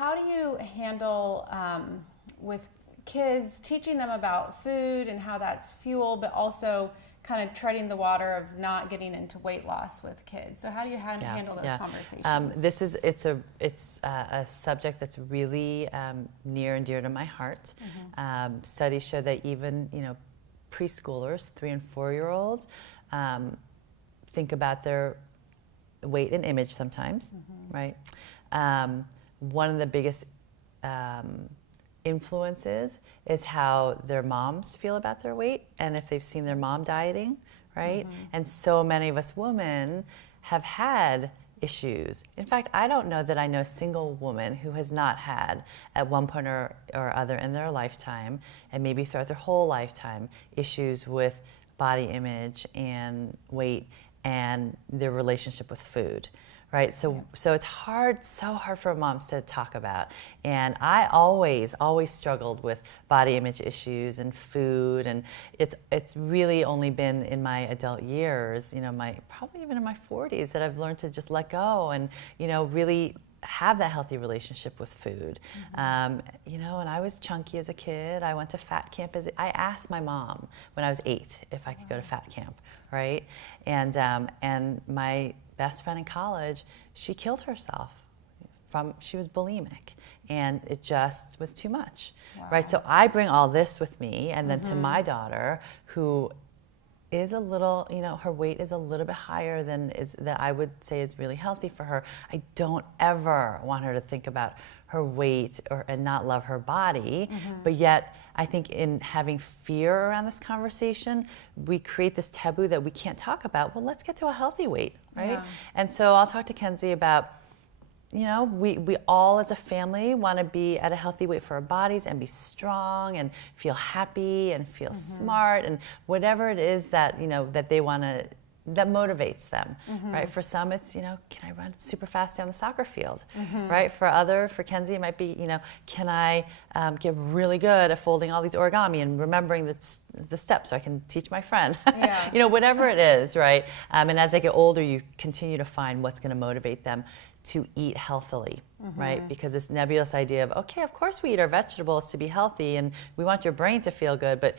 how do you handle with kids, teaching them about food and how that's fuel, but also kind of treading the water of not getting into weight loss with kids? So how do you handle those conversations? It's a subject that's really near and dear to my heart. Studies show that even preschoolers, 3 and 4-year-olds, think about their weight and image sometimes, right? One of the biggest influences is how their moms feel about their weight, and if they've seen their mom dieting, right? And so many of us women have had issues. In fact, I don't know that I know a single woman who has not had at one point or other in their lifetime, and maybe throughout their whole lifetime, issues with body image and weight and their relationship with food. Right, so it's so hard for moms to talk about, and I always struggled with body image issues and food, and it's really only been in my adult years, probably even in my 40s, that I've learned to just let go and really have that healthy relationship with food. And I was chunky as a kid. I went to fat camp I asked my mom when I was 8 if I could go to fat camp, right? And my best friend in college, she killed herself she was bulimic, and it just was too much, right? So I bring all this with me, and then to my daughter, who is a little, her weight is a little bit higher than that I would say is really healthy for her. I don't ever want her to think about her weight and not love her body, but yet I think in having fear around this conversation, we create this taboo that we can't talk about. Well, let's get to a healthy weight, right? Yeah. And so I'll talk to Kenzie about, we all as a family want to be at a healthy weight for our bodies and be strong and feel happy and feel smart and whatever it is that, that they want to, that motivates them, right? For some, it's, can I run super fast down the soccer field, right? For Kenzie, it might be, can I get really good at folding all these origami and remembering the steps so I can teach my friend, whatever it is, right? And as they get older, you continue to find what's going to motivate them to eat healthily, right? Because this nebulous idea of, okay, of course we eat our vegetables to be healthy and we want your brain to feel good, but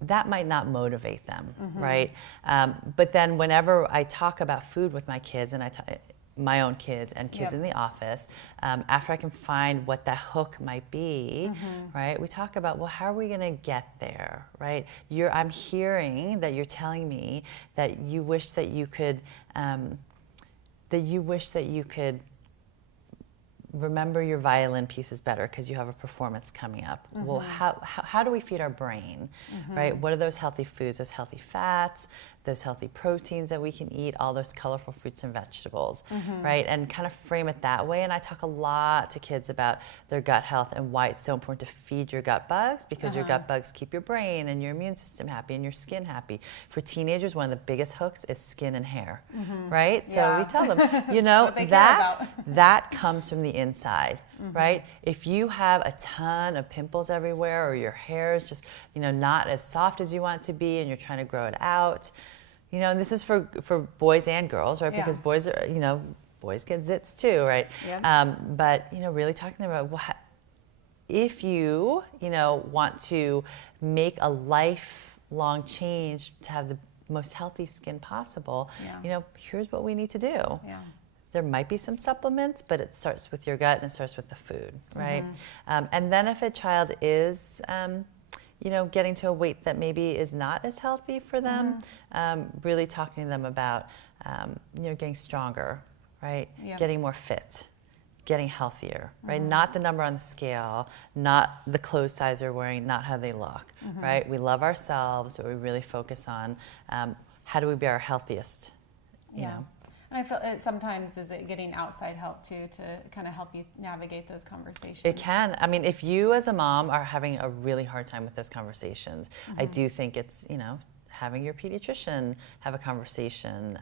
that might not motivate them, right? But then whenever I talk about food with my kids, and my own kids and kids in the office, after I can find what that hook might be, right? We talk about, well, how are we gonna get there, right? I'm hearing that you're telling me that you wish that you could, remember your violin pieces better because you have a performance coming up. Well, how do we feed our brain, right? What are those healthy foods, those healthy fats, those healthy proteins that we can eat, all those colorful fruits and vegetables, right? And kind of frame it that way. And I talk a lot to kids about their gut health and why it's so important to feed your gut bugs, because your gut bugs keep your brain and your immune system happy and your skin happy. For teenagers, one of the biggest hooks is skin and hair, right? So we tell them, that comes from the inside, right? If you have a ton of pimples everywhere, or your hair is just, not as soft as you want it to be, and you're trying to grow it out, and this is for boys and girls, right? Because boys are, boys get zits too, right? But, really talking about if you, want to make a lifelong change to have the most healthy skin possible, here's what we need to do. There might be some supplements, but it starts with your gut and it starts with the food, right? And then if a child is, getting to a weight that maybe is not as healthy for them, really talking to them about, getting stronger, right? Getting more fit, getting healthier, right? Not the number on the scale, not the clothes size they're wearing, not how they look, right? We love ourselves, but we really focus on how do we be our healthiest, you know? And I feel sometimes is it getting outside help too to kind of help you navigate those conversations? It can. I mean, if you as a mom are having a really hard time with those conversations, I do think it's, having your pediatrician have a conversation,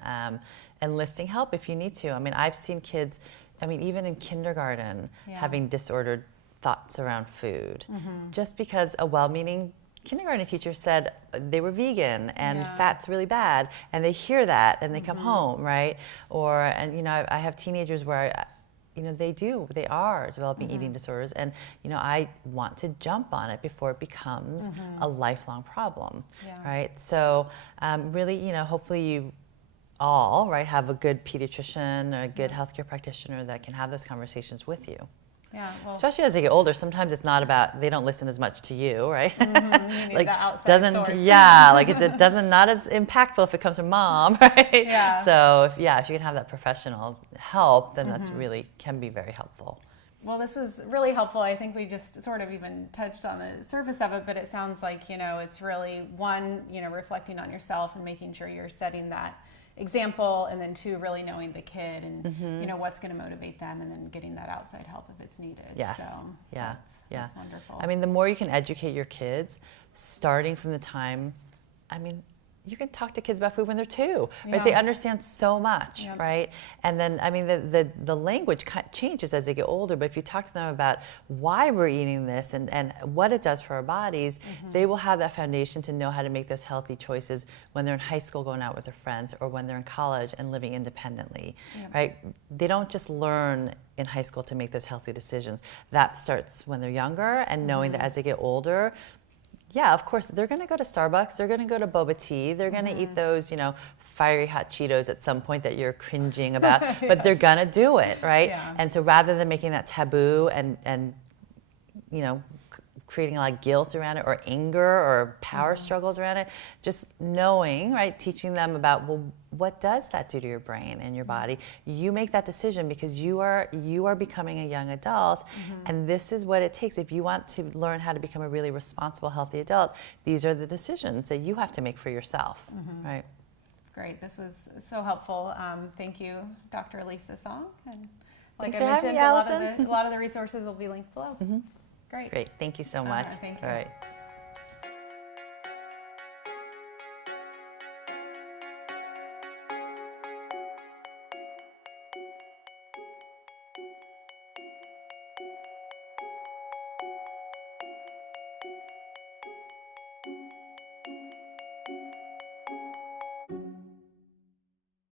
enlisting help if you need to. I mean, I've seen kids, even in kindergarten, having disordered thoughts around food, just because a well-meaning kindergarten teacher said they were vegan and fat's really bad, and they hear that and they come home, right? I have teenagers where they are developing eating disorders, and I want to jump on it before it becomes a lifelong problem, right? So really, hopefully you all, right, have a good pediatrician or a good healthcare practitioner that can have those conversations with you. Yeah, well, especially as they get older, sometimes it's not about, they don't listen as much to you, right? You need like the outside doesn't source. like it doesn't, not as impactful if it comes from mom, right? Yeah. So if you can have that professional help, then that's really can be very helpful. Well, this was really helpful. I think we just sort of even touched on the surface of it, but it sounds like, it's really one, reflecting on yourself and making sure you're setting that example, and then two, really knowing the kid and what's going to motivate them, and then getting that outside help if it's needed. Yes. So that's wonderful. I mean, the more you can educate your kids, starting from the time, you can talk to kids about food when they're 2, right? Yeah. They understand so much, Yep. right? And then, the language changes as they get older, but if you talk to them about why we're eating this and what it does for our bodies, they will have that foundation to know how to make those healthy choices when they're in high school going out with their friends, or when they're in college and living independently, Yep. right? They don't just learn in high school to make those healthy decisions. That starts when they're younger, and knowing that as they get older, yeah, of course, they're going to go to Starbucks, they're going to go to boba tea, they're going to eat those, fiery hot Cheetos at some point that you're cringing about, but they're going to do it, right? Yeah. And so rather than making that taboo and creating a lot of guilt around it, or anger or power struggles around it, just knowing, right, teaching them about, well, what does that do to your brain and your body? You make that decision because you are becoming a young adult, and this is what it takes. If you want to learn how to become a really responsible, healthy adult, these are the decisions that you have to make for yourself, right? Great. This was so helpful. Thank you, Dr. Elisa Song. And like Thanks I for having mentioned, me, a lot of the resources will be linked below. Great. Great. Thank you so All much. right, thank you. All right.